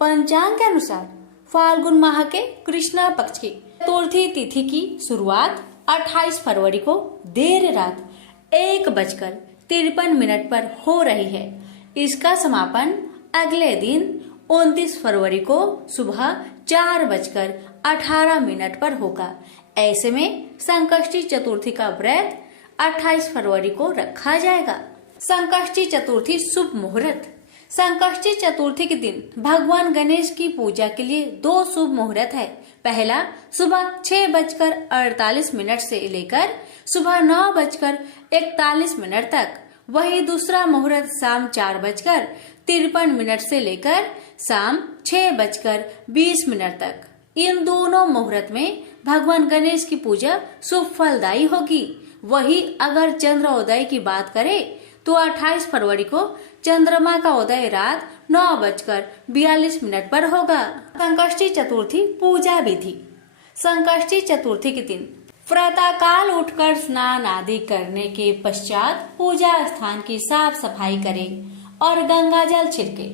पंचांग के अनुसार फाल्गुन माह के कृष्णा पक्ष की चतुर्थी तिथि की शुरुआत 28 फरवरी को देर रात 1:53 पर हो रही है। इसका समापन अगले दिन 29 फरवरी को सुबह 4:18 पर होगा। ऐसे में संकष्टी चतुर्थी का व्रत 28 फरवरी को रखा जाएगा। संकष्टी चतुर्थी शुभ मुहूर्त। संकष्टी चतुर्थी के दिन भगवान गणेश की पूजा के लिए 2 शुभ मुहूर्त है। पहला सुबह 6:48 से लेकर सुबह 9:41 तक, वही दूसरा मुहूर्त शाम 4:53 से लेकर शाम 6:20 तक। इन दोनों मुहूर्त में भगवान गणेश की पूजा शुभ फलदायी होगी। वही अगर चंद्रोदय की बात करें तो 28 फरवरी को चंद्रमा का उदय रात 9:42 पर होगा। संकष्टी चतुर्थी पूजा विधि। संकष्टी चतुर्थी के दिन प्रातःकाल उठकर स्नान आदि करने के पश्चात पूजा स्थान की साफ सफाई करें और गंगा जल छिड़के।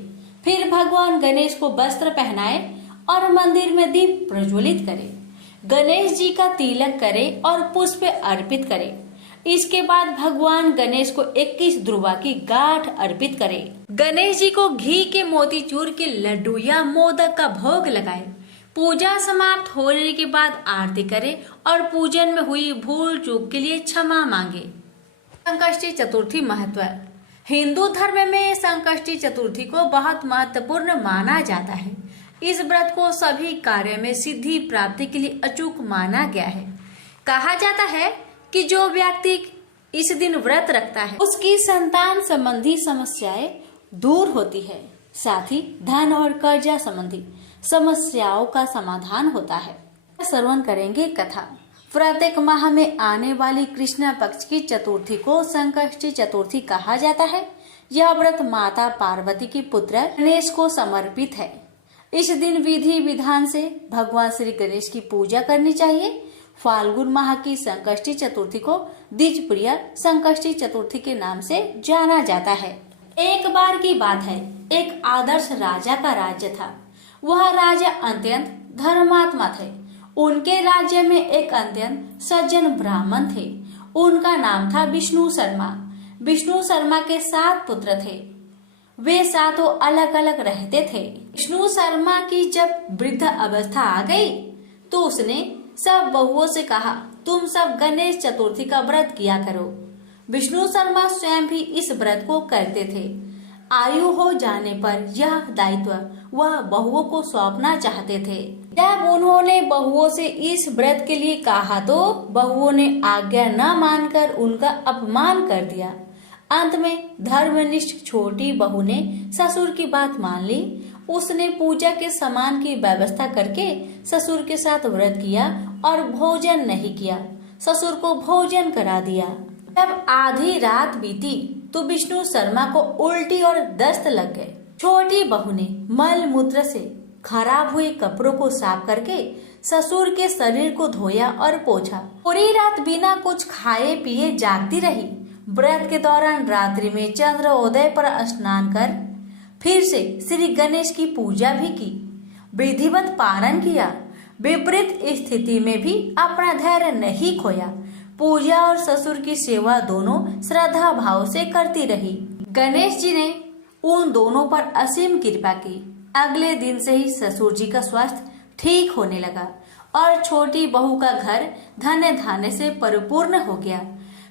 फिर भगवान गणेश को वस्त्र पहनाए और मंदिर में दीप प्रज्वलित करें। गणेश जी का तिलक करें और पुष्प अर्पित करें। इसके बाद भगवान गणेश को 21 ध्रुवा की गांठ अर्पित करें। गणेश जी को घी के मोतीचूर के लड्डू या मोदक का भोग लगाएं। पूजा समाप्त होने के बाद आरती करें और पूजन में हुई भूल चूक के लिए क्षमा मांगे। संकष्टी चतुर्थी महत्व। हिंदू धर्म में संकष्टी चतुर्थी को बहुत महत्वपूर्ण माना जाता है। इस व्रत को सभी कार्य में सिद्धि प्राप्ति के लिए अचूक माना गया है। कहा जाता है कि जो व्यक्ति इस दिन व्रत रखता है उसकी संतान संबंधी समस्याएं दूर होती है, साथ ही धन और कर्जा संबंधी समस्याओं का समाधान होता है। श्रवण करेंगे कथा। प्रत्येक माह में आने वाली कृष्ण पक्ष की चतुर्थी को संकष्टी चतुर्थी कहा जाता है। यह व्रत माता पार्वती की पुत्र गणेश को समर्पित है। इस दिन विधि विधान से भगवान श्री गणेश की पूजा करनी चाहिए। फाल्गुन माह की संकष्टी चतुर्थी को द्विजप्रिया संकष्टी चतुर्थी के नाम से जाना जाता है। एक बार की बात है, एक आदर्श राजा का राज्य था। वह राजा अत्यंत धर्मात्मा थे। उनके राज्य में एक अत्यंत सज्जन ब्राह्मण थे। उनका नाम था विष्णु शर्मा। विष्णु शर्मा के 7 पुत्र थे। वे 7 अलग अलग रहते थे। विष्णु शर्मा की जब वृद्ध अवस्था आ गई तो उसने सब बहुओं से कहा, तुम सब गणेश चतुर्थी का व्रत किया करो। विष्णु शर्मा स्वयं भी इस व्रत को करते थे। आयु हो जाने पर यह दायित्व वह बहुओं को सौंपना चाहते थे। जब उन्होंने बहुओं से इस व्रत के लिए कहा तो बहुओं ने आज्ञा न मानकर उनका अपमान कर दिया। अंत में धर्मनिष्ठ छोटी बहू ने ससुर की बात मान ली। उसने पूजा के सामान की व्यवस्था करके ससुर के साथ व्रत किया और भोजन नहीं किया। ससुर को भोजन करा दिया। जब आधी रात बीती तो विष्णु शर्मा को उल्टी और दस्त लग गए। छोटी बहू ने मल मूत्र से खराब हुए कपड़ों को साफ करके ससुर के शरीर को धोया और पोंछा। पूरी रात बिना कुछ खाए पिए जागती रही। व्रत के दौरान रात्रि में चंद्रोदय पर स्नान कर फिर से श्री गणेश की पूजा भी की, विधिवत पारण किया। विपरीत स्थिति में भी अपना धैर्य नहीं खोया। पूजा और ससुर की सेवा दोनों श्रद्धा भाव से करती रही। गणेश जी ने उन दोनों पर असीम कृपा की। अगले दिन से ही ससुर जी का स्वास्थ्य ठीक होने लगा और छोटी बहू का घर धन धान्य से परिपूर्ण हो गया।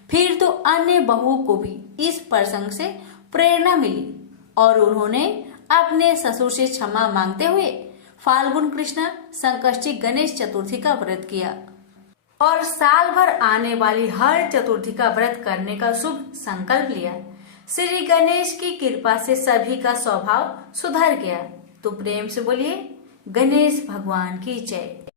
फिर तो अन्य बहुओं को भी इस प्रसंग से प्रेरणा मिली और उन्होंने अपने ससुर से क्षमा मांगते हुए फाल्गुन कृष्ण संकष्टी गणेश चतुर्थी का व्रत किया और साल भर आने वाली हर चतुर्थी का व्रत करने का शुभ संकल्प लिया। श्री गणेश की कृपा से सभी का स्वभाव सुधर गया। तो प्रेम से बोलिए गणेश भगवान की जय।